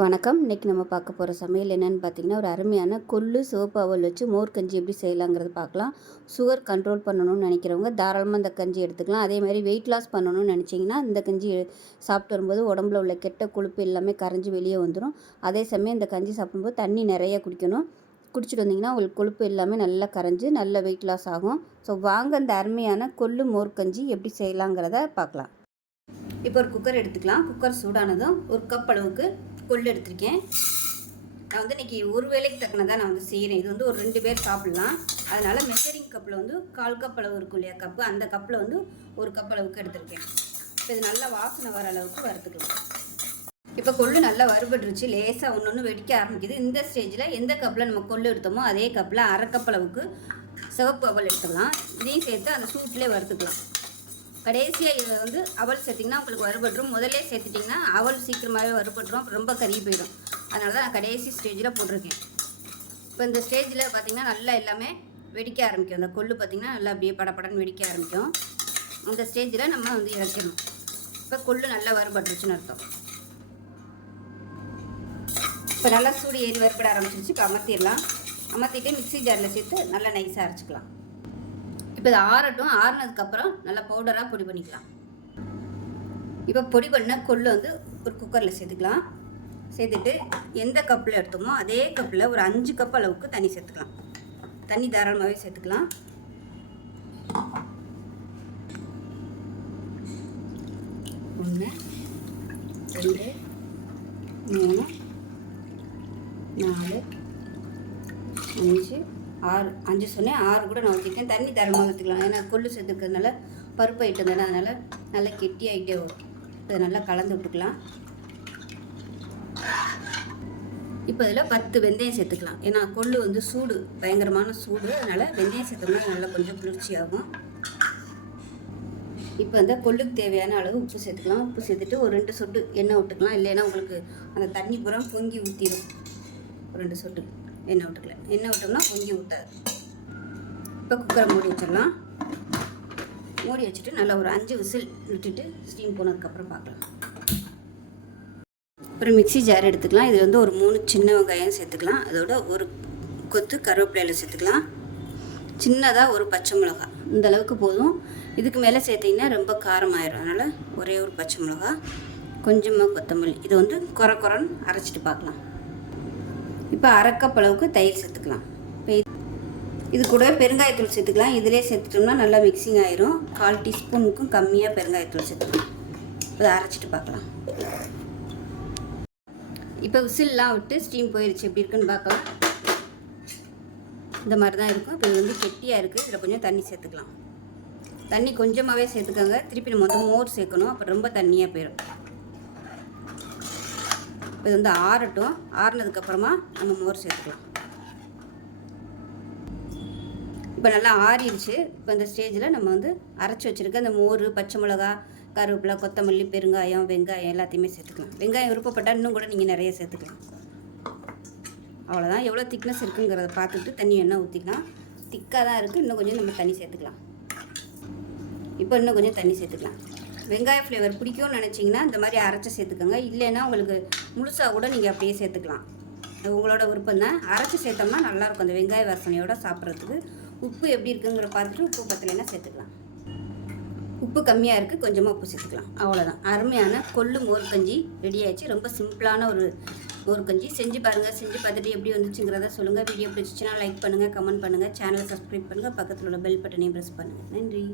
வணக்கம். இன்றைக்கி நம்ம பார்க்க போகிற சமையல் என்னென்னு பார்த்தீங்கன்னா, ஒரு அருமையான கொள்ளு சிவப்பு அவல் வச்சு மோர் கஞ்சி எப்படி செய்யலாங்கிறது பார்க்கலாம். சுகர் கண்ட்ரோல் பண்ணணும்னு நினைக்கிறவங்க தாராளமாக இந்த கஞ்சி எடுத்துக்கலாம். அதே மாதிரி வெயிட் லாஸ் பண்ணணும்னு நினச்சிங்கன்னா இந்த கஞ்சி சாப்பிட்டு வரும்போது உடம்புல உள்ள கெட்ட கொழுப்பு எல்லாமே கரைஞ்சி வெளியே வந்துடும். அதே சமயம் இந்த கஞ்சி சாப்பிடும்போது தண்ணி நிறைய குடிக்கணும். குடிச்சிட்டு வந்தீங்கன்னா உங்களுக்கு கொழுப்பு எல்லாமே நல்லா கரைஞ்சி நல்ல வெயிட் லாஸ் ஆகும். ஸோ வாங்க இந்த அருமையான கொள்ளு மோர் கஞ்சி எப்படி செய்யலாங்கிறத பார்க்கலாம். இப்போ ஒரு குக்கர் எடுத்துக்கலாம். குக்கர் சூடானதும் ஒரு கப் அளவுக்கு கொள்ளு எடுத்திருக்கேன். நான் இன்றைக்கி ஒரு வேளைக்கு தக்கனதான் நான் செய்கிறேன். இது ஒரு 2 பேர் சாப்பிட்லாம். அதனால் மெஷரிங் கப்பில் 1/4 கப் அளவு இருக்கும் இல்லையா கப்பு, அந்த கப்பில் 1 கப் அளவுக்கு எடுத்திருக்கேன். இப்போ இது நல்லா வாசனை வர அளவுக்கு வறுத்துக்கலாம். இப்போ கொள்ளு நல்லா வறுபட்டுருச்சு. லேசாக ஒன்று வெடிக்க ஆரம்பிக்குது. இந்த ஸ்டேஜில் எந்த கப்பில் நம்ம கொள்ளு எடுத்தோமோ அதே கப்பில் 1/2 கப் அளவுக்கு சிவப்பு அவல் எடுத்துக்கலாம். இதையும் சேர்த்து அந்த சூட்டிலே வறுத்துக்கலாம். கடைசியாக இதை அவல் சேர்த்திங்கன்னா உங்களுக்கு வறுபட்டுரும். முதல்ல சேர்த்துட்டிங்கன்னா அவல் சீக்கிரமாகவே வறுபட்டுரும், ரொம்ப கருகி போயிடும். அதனால தான் நான் கடைசி ஸ்டேஜில் போட்டிருக்கேன். இப்போ இந்த ஸ்டேஜில் பார்த்திங்கன்னா நல்லா எல்லாமே வெடிக்க ஆரம்பிக்கும். அந்த கொள்ளு பார்த்திங்கன்னா நல்லா அப்படியே படப்படன்னு வெடிக்க ஆரம்பிக்கும். அந்த ஸ்டேஜில் நம்ம இறக்கணும். இப்போ கொள்ளு நல்லா வறுபட்டுருச்சுன்னு அர்த்தம். இப்போ நல்லா சூடு ஏறி வறுபட ஆரம்பிச்சிருச்சு. இப்போ அமர்த்திடலாம். அமர்த்திட்டு மிக்ஸி ஜாரில் சேர்த்து நல்லா நைஸாக அரைச்சிக்கலாம். இப்போ இது ஆறட்டும். ஆறுனதுக்கப்புறம் நல்லா பவுடராக பொடி பண்ணிக்கலாம். இப்போ பொடி பண்ண கொள்ளு ஒரு குக்கரில் சேர்த்துக்கலாம். சேர்த்துட்டு எந்த கப்பில் எடுத்தோமோ அதே கப்பில் ஒரு 5 கப் அளவுக்கு தண்ணி சேர்த்துக்கலாம். தண்ணி தாராளமாகவே சேர்த்துக்கலாம். ஒன்று, 2, 3, 4, 5, 6. 5 சொன்னேன், 6 கூட நான் ஊற்றிருக்கேன். தண்ணி தாராளமாக ஊற்றிக்கலாம். ஏன்னா கொள்ளு சேர்த்துக்கிறதுனால பருப்பு ஐட்டம் தானே, அதனால் நல்லா கெட்டியாகிட்டே வரும். இதை நல்லா கலந்து விட்டுக்கலாம். இப்போ இதில் 10 வெந்தயம் சேர்த்துக்கலாம். ஏன்னா கொள்ளு சூடு, பயங்கரமான சூடு. அதனால் வெந்தயம் சேர்த்தோம்னா நல்லா கொஞ்சம் குளிர்ச்சியாகும். இப்போ கொள்ளுக்கு தேவையான அளவு உப்பு சேர்த்துக்கலாம். உப்பு சேர்த்துட்டு ஒரு 2 சொட்டு எண்ணெய் விட்டுக்கலாம். இல்லைன்னா உங்களுக்கு அந்த தண்ணி பூரா பொங்கி ஊற்றிடும். ஒரு 2 சொட்டு எண்ணெய் விட்டுக்கலாம். எண்ணெய் விட்டோம்னா பொங்கி ஊற்றாது. இப்போ குக்கரை மூடி வச்சிடலாம். மூடி வச்சுட்டு நல்லா ஒரு 5 விசில் விட்டுட்டு ஸ்டீம் போனதுக்கப்புறம் பார்க்கலாம். அப்புறம் மிக்ஸி ஜார் எடுத்துக்கலாம். இது ஒரு 3 சின்ன வெங்காயம் சேர்த்துக்கலாம். அதோட ஒரு கொத்து கருவேப்பிலையில் சேர்த்துக்கலாம். சின்னதாக ஒரு பச்சை மிளகா, இந்த அளவுக்கு போதும். இதுக்கு மேலே சேர்த்திங்கன்னா ரொம்ப காரமாயிடும். அதனால் ஒரே ஒரு பச்சை மிளகா, கொஞ்சமாக கொத்தமல்லி. இது குறன்னு அரைச்சிட்டு பார்க்கலாம். இப்போ 1/2 கப் அளவுக்கு தயிர் சேர்த்துக்கலாம். இப்போ இது கூட பெருங்காயத்தூள் சேர்த்துக்கலாம். இதிலே சேர்த்துட்டோம்னா நல்லா மிக்சிங் ஆயிரும். 1/4 டீஸ்பூனுக்கும் கம்மியாக பெருங்காயத்தூள் சேர்த்துக்கலாம். இதை அரைச்சிட்டு பார்க்கலாம். இப்போ விசில்லாம் விட்டு ஸ்டீம் போயிடுச்சு. எப்படி இருக்குன்னு பார்க்கலாம். இந்த மாதிரி தான் இருக்கும். இப்போ இது கெட்டியாக இருக்குது. இதில் கொஞ்சம் தண்ணி சேர்த்துக்கலாம். தண்ணி கொஞ்சமாகவே சேர்த்துக்கோங்க. திருப்பி நம்ம மோர் சேர்க்கணும். அப்போ ரொம்ப தண்ணியாக போயிடும். இது ஆறட்டும். ஆறுனதுக்கப்புறமா நம்ம மோர் சேர்த்துக்கலாம். இப்போ நல்லா ஆறிடுச்சு. இப்போ இந்த ஸ்டேஜில் நம்ம அரைச்சி வச்சுருக்க அந்த மோர், பச்சை மிளகா, கருவேப்பிலை, கொத்தமல்லி, பெருங்காயம், வெங்காயம் எல்லாத்தையுமே சேர்த்துக்கலாம். வெங்காயம் விருப்பப்பட்டால் இன்னும் கூட நீங்கள் நிறைய சேர்த்துக்கலாம். அவ்வளோதான். எவ்வளோ திக்னஸ் இருக்குங்கிறத பார்த்துட்டு தண்ணி எண்ணெய் ஊற்றிக்கலாம். திக்காக தான் இருக்குது. இன்னும் கொஞ்சம் நம்ம தண்ணி சேர்த்துக்கலாம். இப்போ இன்னும் கொஞ்சம் தண்ணி சேர்த்துக்கலாம். வெங்காய ஃப்ளேவர் பிடிக்கும்னு நினச்சிங்கன்னா இந்த மாதிரி அரைச்சி சேர்த்துக்கோங்க. இல்லைன்னா உங்களுக்கு முழுசாக கூட நீங்கள் அப்படியே சேர்த்துக்கலாம். உங்களோட விருப்பம் தான். அரைச்சி சேர்த்தோம்னா நல்லாயிருக்கும் அந்த வெங்காய வாசனையோடு சாப்பிட்றதுக்கு. உப்பு எப்படி இருக்குங்கிற பார்த்துட்டு உப்பு பத்தலைன்னா சேர்த்துக்கலாம். உப்பு கம்மியாக இருக்குது, கொஞ்சமாக உப்பு சேர்த்துக்கலாம். அவ்வளோதான். அருமையான கொள்ளு மோர் கஞ்சி ரெடி ஆகிடுச்சு. ரொம்ப சிம்பிளான ஒரு மோர் கஞ்சி. செஞ்சு பாருங்கள். செஞ்சு பார்த்துட்டு எப்படி வந்துச்சுங்கிறத சொல்லுங்கள். வீடியோ பிடிச்சிச்சின்னா லைக் பண்ணுங்கள், கமெண்ட் பண்ணுங்கள், சேனலை சப்ஸ்கிரைப் பண்ணுங்கள், பக்கத்தில் உள்ள பெல் பட்டனையும் ப்ரெஸ் பண்ணுங்கள். நன்றி.